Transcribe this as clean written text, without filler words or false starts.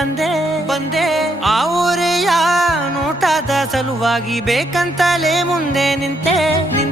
ಬಂದೆ ಬಂದೆ ಆ ಊರೆಯ ನೋಟದ ಸಲುವಾಗಿ ಬೇಕಂತಲೇ ಮುಂದೆ ನಿಂತೆ ನಿಂತೆ